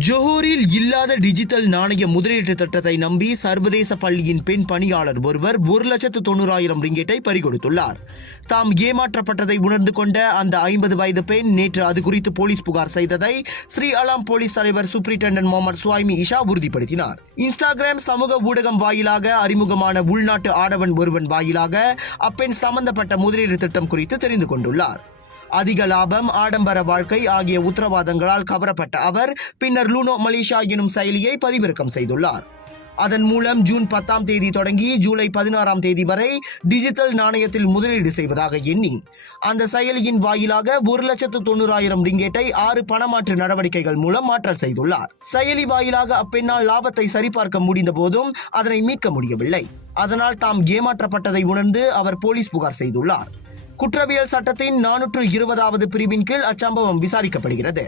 ஜோஹரில் இல்லாத டிஜிட்டல் நாணய முதலீட்டு திட்டத்தை நம்பி சர்வதேச பள்ளியின் பெண் பணியாளர் ஒருவர் 1,90,000 ரிங்கெட்டை பறிகொடுத்துள்ளார். தாம் ஏமாற்றப்பட்டதை உணர்ந்து கொண்ட அந்த 50 வயது பெண் நேற்று அது குறித்து போலீஸ் புகார் செய்ததை ஸ்ரீ அலாம் போலீஸ் தலைவர் சூப்பரிண்டென்டன்ட் முகமது சுவாமி இஷா உறுதிப்படுத்தினார். இன்ஸ்டாகிராம் சமூக ஊடகம் வாயிலாக அறிமுகமான உள்நாட்டு ஆடவன் ஒருவன் வாயிலாக அப்பெண் சம்பந்தப்பட்ட முதலீடு திட்டம் குறித்து தெரிந்து கொண்டுள்ளார். அதிக லாபம், ஆடம்பர வாழ்க்கை ஆகிய உத்தரவாதங்களால் கவரப்பட்ட அவர் பின்னர் லூனோ மலேசியா எனும் செயலியை பதிவிறக்கம் செய்துள்ளார். அதன் மூலம் ஜூன் 10ஆம் தேதி தொடங்கி ஜூலை 16ஆம் தேதி வரை டிஜிட்டல் நாணயத்தில் முதலீடு செய்வதாக எண்ணி அந்த செயலியின் வாயிலாக 1,90,000 ரிங்கெட்டை 6 பணமாற்று நடவடிக்கைகள் மூலம் மாற்றல் செய்துள்ளார். செயலி வாயிலாக அப்பெண்ணால் லாபத்தை சரிபார்க்க முடிந்த போதும் அதனை மீட்க முடியவில்லை. அதனால் தாம் ஏமாற்றப்பட்டதை உணர்ந்து அவர் போலீஸ் புகார் செய்துள்ளார். குற்றவியல் சட்டத்தின் 420வது பிரிவின் கீழ் அச்சம்பவம் விசாரிக்கப்படுகிறது.